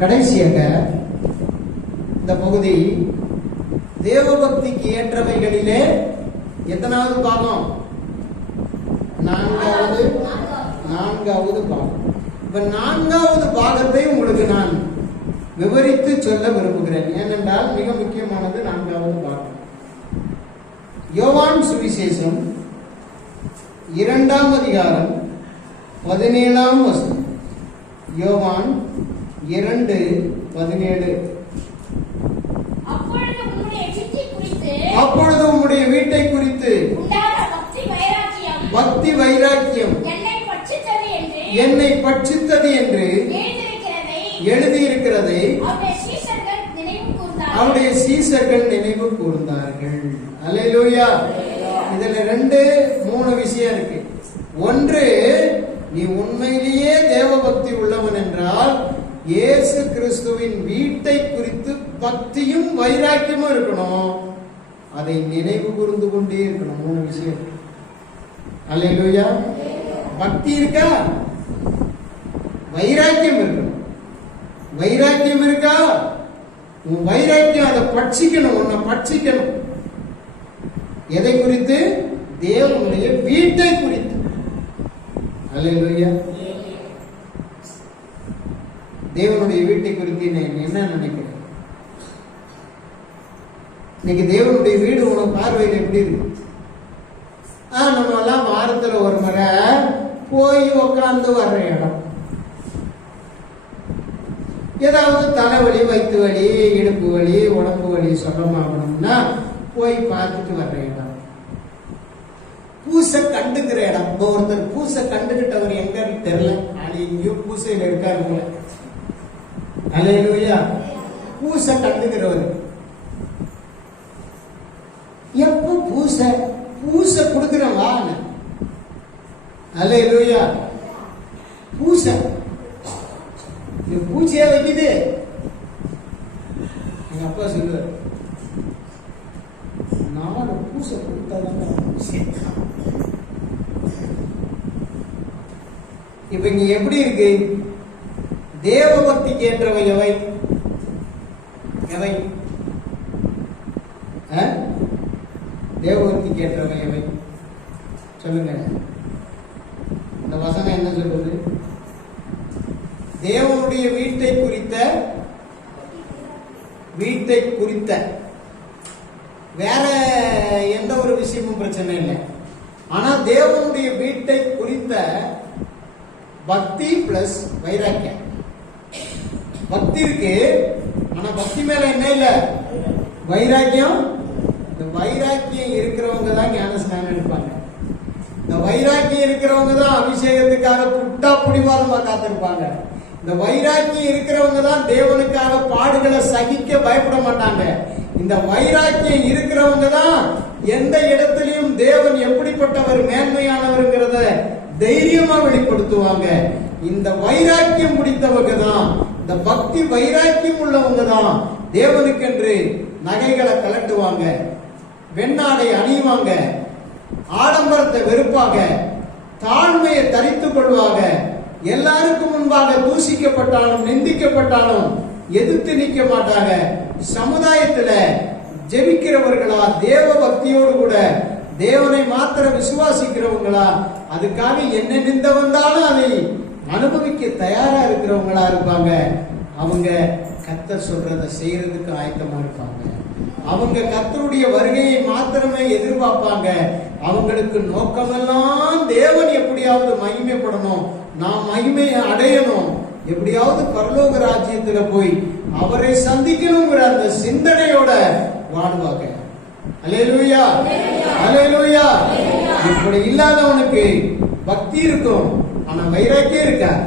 கடைசியாக இந்த பகுதி தேவபக்திக்கு ஏற்றவைகளிலே எத்தனாவது பாகம்? நான்காவது நான்காவது பாகம். இப்ப நான்காவது பாகத்தை உங்களுக்கு நான் விவரித்து சொல்ல விரும்புகிறேன். ஏனென்றால் மிக முக்கியமானது நான்காவது பாகம். யோவான் சுவிசேஷம் இரண்டாம் அதிகாரம் பதினேழாம் வசனம். யோவான் இரண்டு பதினேழு. அப்பொழுது உம்முடைய வீட்டை குறித்து பக்தி வைராக்கியம். என்னை பட்சித்தது என்று எழுதியிருக்கிறதை அவருடைய சீசர்கள் நினைவு கூர்ந்தார்கள். அல்லேலூயா. இதுல ரெண்டு மூணு விஷயம் இருக்கு. ஒன்று நீ உண்மையிலேயே தேவபக்தி உள்ளவன் என்றால் இயேசு கிறிஸ்துவின் வீட்டை குறித்து பக்தியும் வைராக்கியமும் இருக்கணும். அதை நினைவு கூர்ந்து கொண்டே இருக்கணும். மூணு விஷயம். அல்லையா பக்தி இருக்கா? வைராக்கியம் இருக்கணும். வைராக்கியம் இருக்கா? உன் வைராக்கியம் அதை பட்சிக்கணும். உன்னை பட்சிக்கணும். எதை குறித்து? தேவனுடைய வீட்டை குறித்து. அல்லையா தேவனுடைய வீட்டை குறித்து நான் என்ன நினைக்கிறேன் இன்னைக்கு தேவனுடைய வீடு உனக்கு பார்வையில் எப்படி இருக்கு? ஆ நம்ம எல்லாம் வாரத்துல ஒரு முறை போய் உட்காந்து வர்ற இடம். ஏதாவது தலைவலி வயிற்று வலி இடுப்பு வலி உடம்பு வலி சுகமாகணும்னா போய் பார்த்துட்டு வர்ற இடம். பூசை கண்டுக்கிற இடம். இப்போ ஒருத்தர் பூசை கண்டுகிட்டவர் எங்கன்னு தெரியல. அது எங்கேயோ பூசையில் இருக்காரு போல. அலையிலுயா பூசை கண்டுக்கிறவர் எப்போ பூசை? பூசை கொடுக்கிறேன் வா அலையிலுயா பூசை. இது பூச்சியா வைக்குது? எங்க அப்பா சொல்லுவார் நாலு பூசை கொடுத்தாதான் இப்ப இங்க எப்படி இருக்கு? தேவபக்திக்கு ஏற்றவை எவை? எவை? ஆ? தேவபக்திக்கு ஏற்றவை எவை? சொல்லுங்க. இந்த வசனம் என்ன சொல்லுது? தேவனுடைய வீட்டை குறித்த வீட்டை குறித்த. வேற எந்த ஒரு விஷயமும் பிரச்சனை இல்லை. ஆனா தேவனுடைய வீட்டை குறித்த பக்தி பிளஸ் வைராக்கியம். பக்தி இருக்கு. ஆனா பக்தி மேல என்ன இல்ல? வைராக்கியம். இந்த வைராக்கியம் இருக்கிறவங்க தான் ஞான ஸ்நானம் எடுப்பாங்க. இந்த வைராக்கியம் இருக்கிறவங்க தான் அபிஷேகத்துக்காக புட்டா புடிவாதமா காத்திருப்பாங்க. இந்த வைராக்கியம் இருக்கிறவங்க தான் தேவனுக்காக பாடுகளை சகிக்க பயப்பட மாட்டாங்க. இந்த வைராக்கியம் இருக்கிறவங்க தான் எந்த இடத்துலயும் தேவன் எப்படிப்பட்டவர் மேன்மையானவருங்கிறத தைரியமா வெளிப்படுத்துவாங்க. இந்த வைராக்கியம் முடித்தவங்க தான் இந்த பக்தி வைராக்கியம் உள்ளவங்க தான் தேவனுக்கென்று நகைகளை கலட்டுவாங்க வெண்ணாடை அணியுவாங்க ஆடம்பரத்தை வெறுப்பாங்க தாழ்மையை தரித்துக் கொள்வாங்க. எல்லாருக்கும் முன்பாக தூசிக்கப்பட்டாலும் நிந்திக்கப்பட்டாலும் எதிர்த்து நிற்க மாட்டாங்க. சமுதாயத்துல ஜெபிக்கிறவர்களா தேவ பக்தியோடு கூட தேவனை மாத்திர விசுவாசிக்கிறவங்களா அதுக்காக என்ன நிந்த வந்தாலும் அதை அனுபவிக்க தயாரா இருக்கிறவங்களா இருப்பாங்க. அவங்க கத்தர் சொல்றத செய்யறதுக்கு ஆயத்தமா இருப்பாங்க. அவங்க கத்தருடைய வருகையை மாத்திரமே எதிர்பார்ப்பாங்க. அவங்களுக்கு நோக்கமெல்லாம் தேவன் எப்படியாவது மகிமைப்படணும். நாம் மகிமையை அடையணும். எப்படியாவது பரலோக ராஜ்யத்துல போய் அவரை சந்திக்கணுங்கிற அந்த சிந்தனையோட வாடுவாங்க அலையலூயா அலையலூயா இப்படி இல்லாதவனுக்கு பக்தி இருக்கும். ஆனா வைராக்கியம் இருக்காது.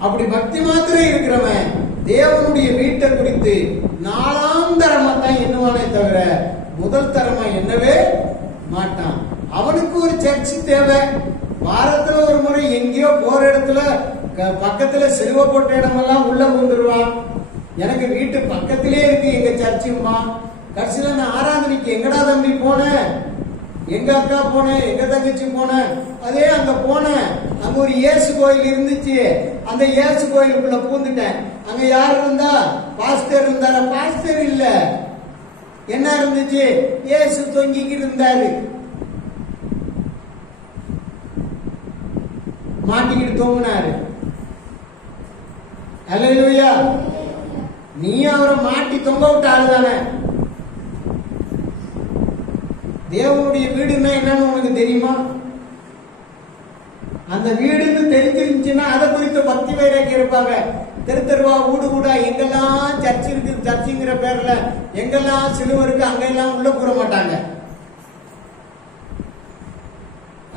அப்படி பக்தி மாத்திரம் இருக்கிறவன் தேவனுடைய வீட்டை குறித்து நாலாம் தரமா தான் என்னவானே தவிர முதல் தரமா என்னவே மாட்டான். அவனுக்கு ஒரு சர்ச் தேவை. வாரத்துல ஒரு முறை எங்கேயோ போற இடத்துல பக்கத்துல செல்வ போட்ட இடமெல்லாம் உள்ள கொண்டுருவான் எனக்கு வீட்டு பக்கத்திலே இருக்கு எங்க சர்ச்சுமா கடைசியில நான் ஆராதனைக்கு எங்கடா தம்பி போனேன்? எங்க அக்கா போனேன் எங்க தங்கச்சி போனேன் அதே அங்க போனேன். அங்க ஒரு இயேசு கோயில் இருந்துச்சு. அந்த இயேசு கோயிலுக்குள்ள பூந்துட்டேன். அங்க யார் இருந்தா? பாஸ்டர் இருந்தாரா? பாஸ்டர் இல்ல. என்ன இருந்துச்சு? இயேசு தொங்கிக்கிட்டு இருந்தாரு. மாட்டிக்கிட்டு தூங்கினாரு. அல்லேலூயா நீ அவரை மாட்டி தொங்க விட்ட ஆளு தானே தேவனுடைய வீடுன்னா என்னன்னு உனக்கு தெரியுமா? அந்த வீடுன்னு தெரிஞ்சிருந்துச்சுன்னா அதை குறித்து பக்தி வைராக்கி இருப்பாங்க. தெரு தெருவா வீடு எங்கெல்லாம் சர்ச் இருக்கு சர்ச்சுங்கிற பேர்ல எங்கெல்லாம் சிலுவை இருக்கு அங்கெல்லாம் உள்ள கூற மாட்டாங்க.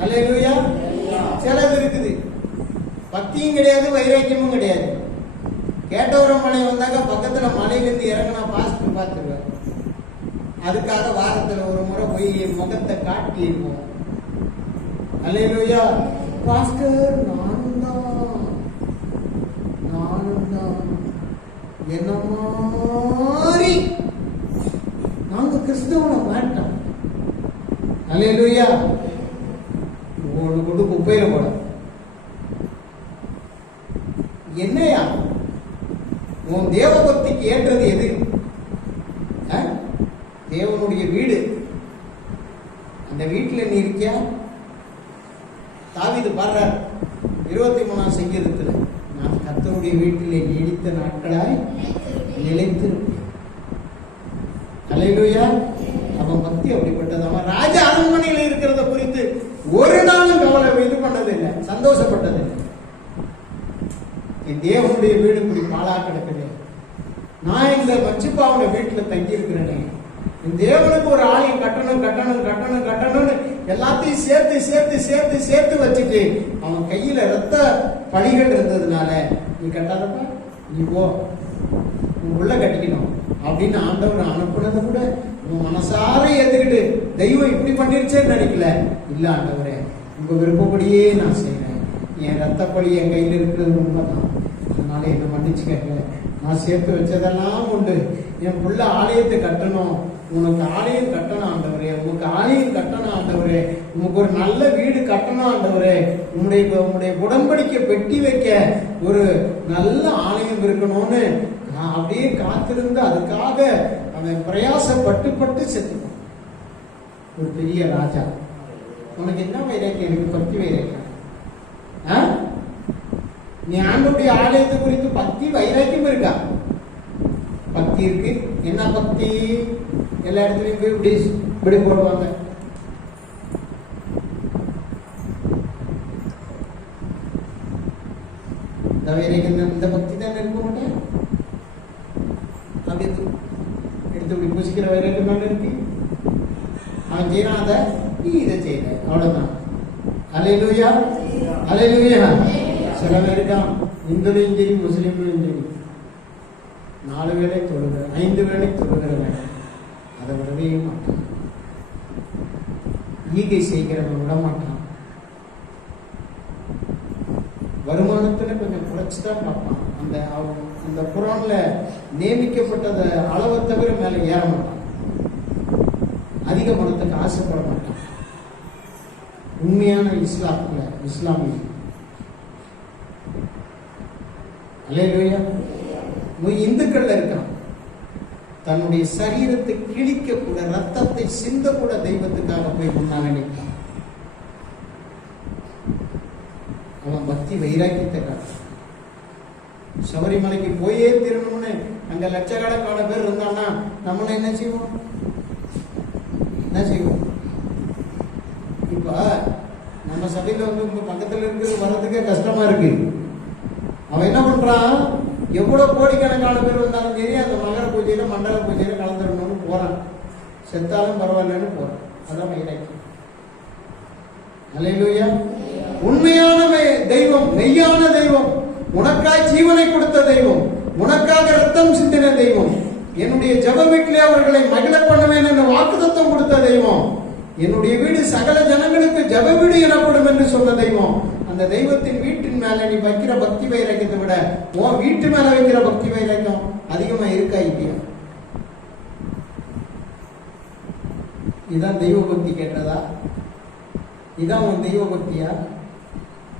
அல்லேலூயா. செலவு இருக்குது. பக்தியும் கிடையாது வைராக்கியமும் கிடையாது. கேட்டவரம் மலை வந்தாக்க பக்கத்துல மலையிலிருந்து இறங்கினா பாஸ்ட் பார்த்துருவேன். அதுக்காக வாரத்துல ஒரு முறை போய் முகத்தை காட்டிடுவோம் அல்லையா பாஸ்டர் நானும் தான் நானும் தான் என்ன மாதிரி? நாங்க கிறிஸ்தவனை மாட்டோம். அல்லையா உங்களுக்கு கொண்டு குப்பையில போட என்னையா? உன் தேவபக்திக்கு ஏற்றது எது? தேவனுடைய வீடு. அந்த வீட்டில் நீ இருக்கியா? தாவிது பாடுறார் இருபத்தி மூணாம் சங்கீதத்தில் நான் கத்தருடைய வீட்டிலே நீடித்த நாட்களாய் நிலைத்திருப்பேன். அலையிலுயா அவன் பக்தி அப்படிப்பட்டது. அவன் ராஜ அரண்மனையில் இருக்கிறத குறித்து ஒரு நாளும் கவலை இது பண்ணதில்லை சந்தோஷப்பட்டதில்லை. என் தேவனுடைய வீடு இப்படி பாழா கிடக்குது நான் இந்த மச்சுப்பாவோட வீட்டுல தங்கியிருக்கிறேனே. தேவனுக்கு ஒரு ஆலயம் கட்டணும் கட்டணும் கட்டணும் கட்டணும்னு எல்லாத்தையும் சேர்த்து சேர்த்து சேர்த்து சேர்த்து வச்சுட்டு அவன் கையில ரத்த பணிகள் இருந்ததுனால நீ கட்டாதப்பா நீ போ. உன் உள்ள கட்டிக்கணும். அப்படின்னு ஆண்டவர் அனுப்புனதை கூட உன் மனசார ஏத்துக்கிட்டு தெய்வம் இப்படி பண்ணிருச்சேன்னு நினைக்கல. இல்ல ஆண்டவரே உங்க விருப்பப்படியே நான் செய்யறேன் என் ரத்தப்படி என் கையில் இருக்கிறது உண்மைதான். அதனால என்ன மன்னிச்சுக்கங்க. நான் சேர்த்து வச்சதெல்லாம் உண்டு. என் புள்ள ஆலயத்தை கட்டணும். உனக்கு ஆலயம் கட்டணும் ஆண்டவரே உனக்கு ஆலயம் கட்டணும் ஆண்டவரே உனக்கு ஒரு நல்ல வீடு கட்டணும் ஆண்டவரே உன்னுடைய உன்னுடைய உடன்படிக்கை பெட்டி வைக்க ஒரு நல்ல ஆலயம் இருக்கணும்னு நான் அப்படியே காத்திருந்து அதுக்காக அவன் பிரயாசப்பட்டு பட்டு செத்துப்பான் ஒரு பெரிய ராஜா. உனக்கு என்ன வைராக்கியம்? எனக்கு பக்தி வைராக்கியம். நீ ஆண்டுடைய ஆலயத்தை குறித்து பக்தி வைராக்கியம் இருக்கா? பக்தி இருக்கு. என்ன பக்தி? எல்லா இடத்துலையும் போய் இப்படி இப்படி போடுவாங்க. இந்த பக்தி தான் இருக்க மாட்டேன். அப்படி எடுத்து இப்படி பூசிக்கிற வைராக்கியம் தானே இருக்கு. அவன் செய்யறான் அதை நீ இதை செய்யற. அவ்வளவுதான். அலையிலூயா அலையிலூயா சில பேருக்கான் இந்துலையும் சரி முஸ்லீம்லையும் சரி. நாலு வேலை தொழுகிற ஐந்து வேளை தொழுகிறவன். அதை விடவே மாட்டான் ஈகை செய்கிறவன் விட மாட்டான் வருமானத்துல கொஞ்சம் குறைச்சி தான் பார்ப்பான். அந்த அவன் அந்த குரான்ல நியமிக்கப்பட்டத அளவை தவிர மேல ஏற மாட்டான். அதிக பணத்துக்கு ஆசைப்பட மாட்டான். உண்மையான இஸ்லாத்துல இஸ்லாமிய. அல்லேலூயா. இந்துக்கள்ல இருக்கான். தன்னுடைய சரீரத்தை கிழிக்க கூட ரத்தத்தை சிந்த கூட தெய்வத்துக்காக போய் முன்னால நிற்கான் அவன் பக்தி வைராக்கியத்தை காட்டுறான். சபரிமலைக்கு போயே தீரணும்னு அங்க லட்சக்கணக்கான பேர் இருந்தான்னா நம்மள என்ன செய்வோம்? என்ன செய்வோம்? இப்ப நம்ம சபையில வந்து உங்க பக்கத்துல இருக்கிறது வர்றதுக்கே கஷ்டமா இருக்கு. அவன் என்ன பண்றான்? எவ்வளவு கோடிக்கணக்கான பேர் வந்தாலும் சரி அந்த மகர பூஜையில மண்டல பூஜையில கலந்துடணும்னு போறான் செத்தாலும் பரவாயில்லன்னு போகிறான் அதான் வைராக்கியம் அல்லேலூயா. உண்மையான தெய்வம் மெய்யான தெய்வம். உனக்காய் ஜீவனை கொடுத்த தெய்வம். உனக்காக ரத்தம் சிந்தின தெய்வம். என்னுடைய ஜப வீட்டிலே அவர்களை மகிழ பண்ணுவேன் என்ற வாக்குதத்தம் கொடுத்த தெய்வம். என்னுடைய வீடு சகல ஜனங்களுக்கு ஜெப வீடு எனப்படும் என்று சொன்ன தெய்வம். அந்த தெய்வத்தின் வீட்டின் மேல நீ வைக்கிற பக்தி வைராக்கியத்தை விட உன் வீட்டு மேல வைக்கிற பக்தி வைராக்கியம் அதிகமா இருக்கா இல்லையா? இதுதான் தெய்வ பக்தி கேட்டதா? இதான் உன் தெய்வ பக்தியா?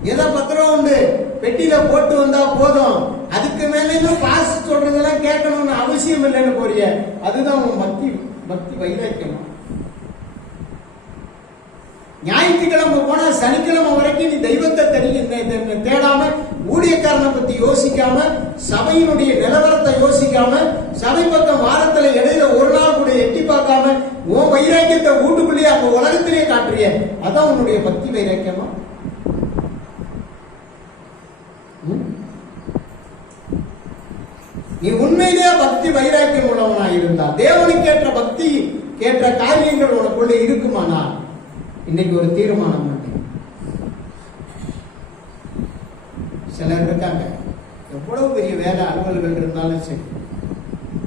ஏதோ பத்திரம் உண்டு? பெட்டியில போட்டு வந்தா போதும். அதுக்கு மேல இன்னும் காசு சொல்றதெல்லாம் கேட்கணும்னு அவசியம் இல்லைன்னு போறிய. அதுதான் உன் பக்தி பக்தி வைராக்கியமா. ஞாயிற்றுக்கிழமை போனா சனிக்கிழமை வரைக்கும் நீ தெய்வத்தை தெரிய தேடாம ஊழியக்காரனை பத்தி யோசிக்காம சபையினுடைய நிலவரத்தை யோசிக்காம சபை பக்கம் வாரத்துல இடையில ஒரு நாள் கூட எட்டி பார்க்காம உன் வைராக்கியத்தை வீட்டுக்குள்ளேயே அப்ப உலகத்திலேயே காட்டுறிய. அதான் உன்னுடைய பக்தி வைராக்கியமா? நீ உண்மையிலேயே பக்தி வைராக்கியம் உள்ளவனா இருந்தா தேவனுக்கு ஏற்ற பக்தி கேட்ட காரியங்கள் உனக்குள்ள இருக்குமானா இன்னைக்கு ஒரு தீர்மானம் பண்ணு சிலர் இருக்காங்க. எவ்வளவு பெரிய வேலை அலுவல்கள் இருந்தாலும் சரி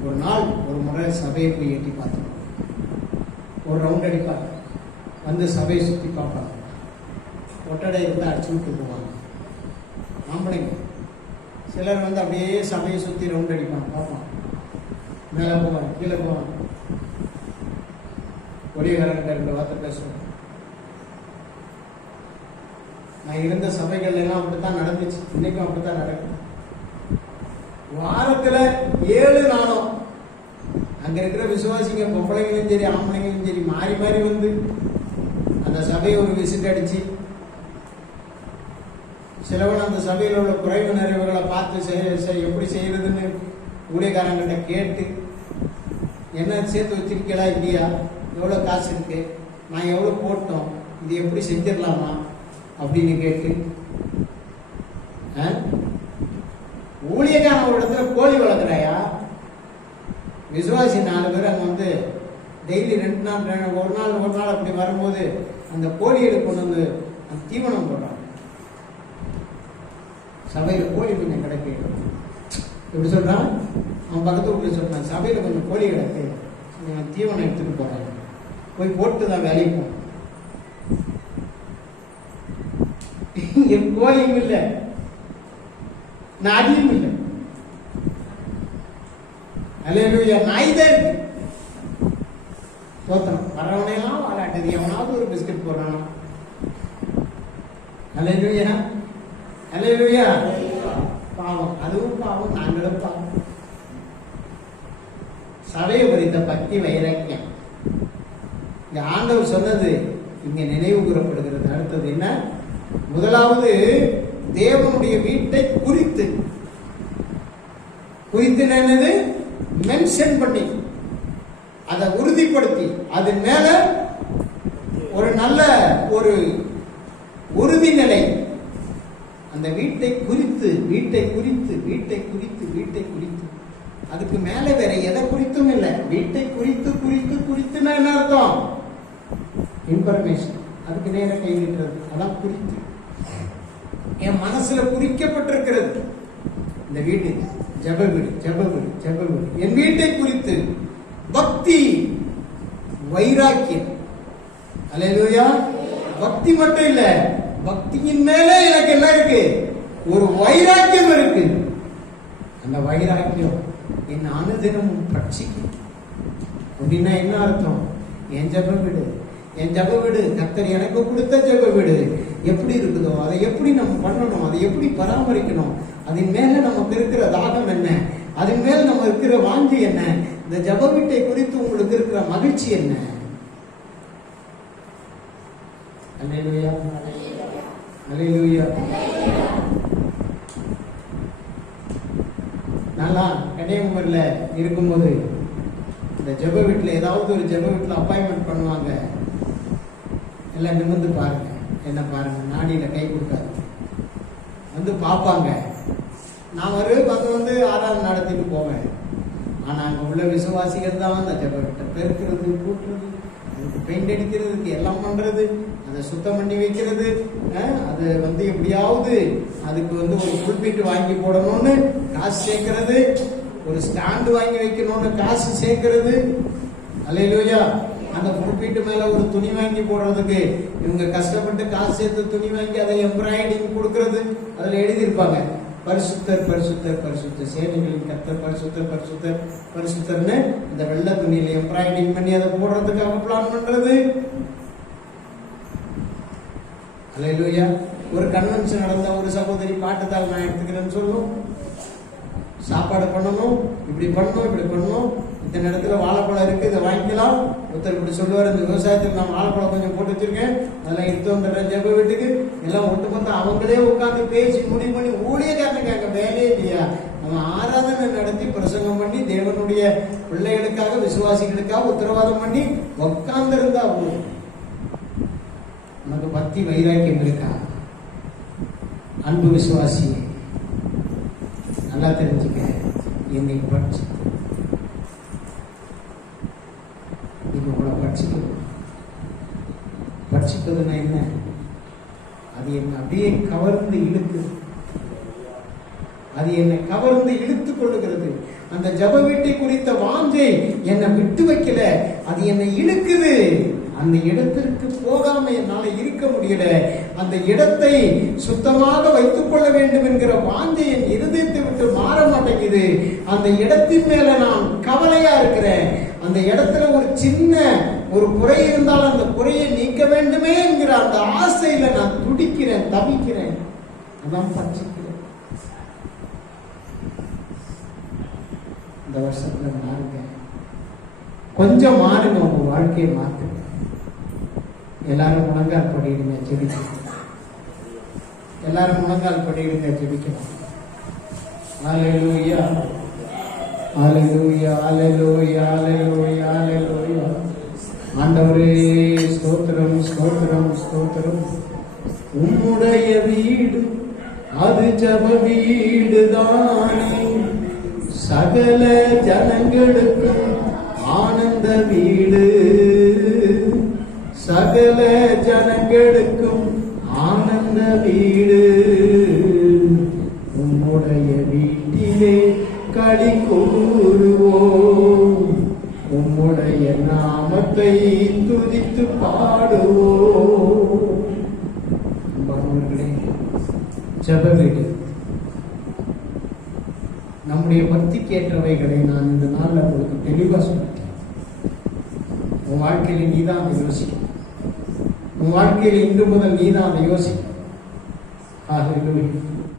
ஒரு நாள் ஒரு முறை சபையை போய் எட்டி பார்த்துருவோம் ஒரு ரவுண்ட் அடிப்பாங்க. வந்து சபையை சுற்றி பார்ப்பாங்க. ஒட்டடை இருந்தால் அடிச்சு விட்டு போவாங்க. ஆம்பளைங்க. சிலர் வந்து அப்படியே சபையை சுற்றி ரவுண்ட் அடிப்பாங்க. பார்ப்பான் மேலே போவாங்க கீழே போவாங்க. ஒளிகாரங்கிட்ட ரெண்டு வார்த்தை பேசுவாங்க நான் இருந்த சபைகள் எல்லாம் அப்படித்தான் நடந்துச்சு. இன்னைக்கும் அப்படித்தான் நடக்கும் வாரத்துல ஏழு நாளும் அங்க இருக்கிற விசுவாசிங்க பொம்பளைங்களும் சரி ஆம்பளைங்களும் சரி மாறி மாறி வந்து அந்த சபையை ஒரு விசிட் அடிச்சு சிலவன் அந்த சபையில் உள்ள குறைவு நிறைவுகளை பார்த்து எப்படி செய்யறதுன்னு ஊழியக்காரங்கிட்ட கேட்டு என்ன சேர்த்து வச்சிருக்கீங்களா இல்லையா? எவ்வளோ காசு இருக்கு? நான் எவ்வளோ போட்டோம்? இது எப்படி செஞ்சிடலாமா? அப்படின்னு கேட்டு ஆ? ஒரு இடத்துல கோழி வளர்க்குறாயா? விசுவாசி நாலு பேர் அங்கே வந்து டெய்லி ரெண்டு நாள் ரெண்டு- ஒரு நாள் ஒரு நாள் அப்படி வரும்போது அந்த கோழிகளுக்கு கொண்டு வந்து அந்த தீவனம் போடுறாங்க சபையில் கோழி கொஞ்சம் கிடக்கு. எப்படி சொல்கிறான் அவன் பக்கத்து வீட்டில் சொல்கிறான் சபையில் கொஞ்சம் கோழி கிடக்கு. கொஞ்சம் தீவனம் எடுத்துகிட்டு போகிறாங்க போய் போட்டு தான் வேலைக்கு போகணும். இங்க கோழியும் இல்லை நாடியும் இல்லை அல்லேலூயா நாய் தான் இருக்கு தோத்தனம் வர்றவனையெல்லாம் வாழாட்டுது எவனாவது ஒரு பிஸ்கட் போடுறானா அல்லேலூயா அல்லேலூயா பாவம் அதுவும் பாவம் நாங்களும் பாவம் சபையை குறித்த பக்தி வைராக்கியம் இங்க ஆண்டவர் சொன்னது இங்க நினைவு கூறப்படுகிறது அடுத்தது என்ன முதலாவது தேவனுடைய வீட்டை குறித்து. குறித்து என்னது? மென்ஷன் பண்ணி. அதை உறுதிப்படுத்தி. அது மேல ஒரு நல்ல ஒரு உறுதிநிலை. அந்த வீட்டை குறித்து வீட்டை குறித்து வீட்டை குறித்து வீட்டை குறித்து. அதுக்கு மேல வேற எதை குறித்தும் இல்லை. வீட்டை குறித்து குறித்து குறித்து என்ன அர்த்தம்? இன்ஃபர்மேஷன் அதுக்கு நேரம் கை அதான் குறித்து. என் மனசுல குறிக்கப்பட்டிருக்கிறது. இந்த வீடு ஜப வீடு ஜப வீடு ஜப வீடு. என் வீட்டை குறித்து பக்தி வைராக்கியம். அலையா பக்தி மட்டும் இல்ல பக்தியின் மேலே எனக்கு என்ன இருக்கு? ஒரு வைராக்கியம் இருக்கு. அந்த வைராக்கியம் என் அனுதினமும் பட்சிக்கும் அப்படின்னா என்ன அர்த்தம்? என் ஜப வீடு. என் ஜெப வீடு கர்த்தர் எனக்கு கொடுத்த ஜெப வீடு. எப்படி இருக்குதோ அதை எப்படி நம்ம பண்ணணும் அதை எப்படி பராமரிக்கணும் அதன் மேல நமக்கு இருக்கிற தாகம் என்ன அதன் மேல நம்ம இருக்கிற வாஞ்சி என்ன இந்த ஜெப வீட்டை குறித்து உங்களுக்கு இருக்கிற மகிழ்ச்சி என்ன? அல்லேலூயா. அல்லேலூயா. நல்லா கன்னியாகுமரியில இருக்கும்போது இந்த ஜெப வீட்டில் ஏதாவது ஒரு ஜெப வீட்டில் அப்பாயின்மெண்ட் பண்ணுவாங்க. எல்லாம் நிமிர்ந்து பாருங்க. என்ன பாருங்க நாடியில கை கொடுக்காது. வந்து பார்ப்பாங்க. நான் ஒரு வந்து வந்து ஆராதனை நடத்திட்டு போவேன். ஆனா அங்க உள்ள விசுவாசிகள் தான் அந்த ஜபர்கிட்ட பெருக்கிறது கூட்டுறது அதுக்கு பெயிண்ட் அடிக்கிறதுக்கு எல்லாம் பண்றது அதை சுத்தம் பண்ணி வைக்கிறது அதை அது வந்து எப்படியாவது அதுக்கு வந்து ஒரு குறிப்பிட்டு வாங்கி போடணும்னு காசு சேர்க்கறது ஒரு ஸ்டாண்டு வாங்கி வைக்கணும்னு காசு சேர்க்கறது. அல்லையிலோயா அந்த புல்பீட்டு மேல ஒரு துணி வாங்கி போடுறதுக்கு இவங்க கஷ்டப்பட்டு காசு சேர்த்து துணி வாங்கி அதை எம்ப்ராய்டிங் கொடுக்கறது அதில் எழுதியிருப்பாங்க. பரிசுத்தர் பரிசுத்தர் பரிசுத்தர். சேவைகளின் கத்தர் பரிசுத்தர் பரிசுத்தர் பரிசுத்தர்னு இந்த வெள்ளை துணியில எம்ப்ராய்டிங் பண்ணி அதை போடுறதுக்கு அவங்க பிளான் பண்றது. அலையிலூயா ஒரு கன்வென்ஷன் நடந்த ஒரு சகோதரி பாட்டுத்தாள் நான் எடுத்துக்கிறேன்னு சொல்லும். சாப்பாடு பண்ணணும் இப்படி பண்ணணும் இப்படி பண்ணணும். இந்த இடத்துல வாழைப்பழம் இருக்கு இதை வாங்கிக்கலாம். ஒருத்தர் இப்படி சொல்லுவார் இந்த விவசாயத்துக்கு நான் வாழைப்பழம் கொஞ்சம் போட்டு வச்சிருக்கேன். அதெல்லாம் எடுத்து வந்துடுறேன் ஜெப வீட்டுக்கு. எல்லாம் ஒட்டுமொத்த அவங்களே உட்காந்து பேசி முடிவு பண்ணி ஊழியக்காரன் கேட்க வேலையே இல்லையா? நம்ம ஆராதனை நடத்தி பிரசங்கம் பண்ணி தேவனுடைய பிள்ளைகளுக்காக விசுவாசிகளுக்காக உத்தரவாதம் பண்ணி உட்கார்ந்து இருந்தா போதும். உனக்கு பக்தி வைராக்கியம் இருக்கா? அன்பு விசுவாசி நல்லா தெரிஞ்சுக்க. இன்னைக்கு படிச்சு படிச்சுக்கிறதுனா என்ன? அது என்னை அப்படியே கவர்ந்து இழுத்து அது என்னை கவர்ந்து இழுத்துக் கொள்ளுகிறது. அந்த ஜப வீட்டை குறித்த வாஞ்சை என்னை விட்டு வைக்கல. அது என்னை இழுக்குது. அந்த இடத்திற்கு போகாம என்னால இருக்க முடியல. அந்த இடத்தை சுத்தமாக வைத்துக் கொள்ள வேண்டும் என்கிற வாஞ்சை என் இருதயத்தை விட்டு மாற மாட்டேங்குது. அந்த இடத்தின் மேல நான் கவலையா இருக்கிறேன். அந்த இடத்துல ஒரு சின்ன ஒரு குறை இருந்தால் அந்த குறையை நீக்க வேண்டுமே என்கிற அந்த ஆசையில நான் துடிக்கிறேன் தவிக்கிறேன் அதான் பட்சிக்கிறேன் இந்த வருஷத்துல மாறுங்க கொஞ்சம் மாறுங்க உங்க வாழ்க்கையை மாத்துங்க எல்லாரும் முழங்கால் படிடுங்க ஜெபிக்க எல்லாரும் முழங்கால் படிடுங்க ஜெபிக்கணும் Hallelujah. Hallelujah. Hallelujah. Hallelujah. Hallelujah. ஆண்டவரே ஸ்தோத்திரம் ஸ்தோத்திரம் ஸ்தோத்திரம். உம்முடைய வீடு அது ஜப வீடு தானே சகல ஜனங்களுக்கும் ஆனந்த வீடு. சகல ஜனங்களுக்கும் ஆனந்த வீடு. நம்முடைய நான் இந்த நாளில் உங்களுக்கு தெளிவாக சொல்லிட்டேன். உன் வாழ்க்கையில நீதான் அதை யோசிக்கணும். உன் வாழ்க்கையில இன்று முதல் நீ தான் அதை யோசிக்கணும்.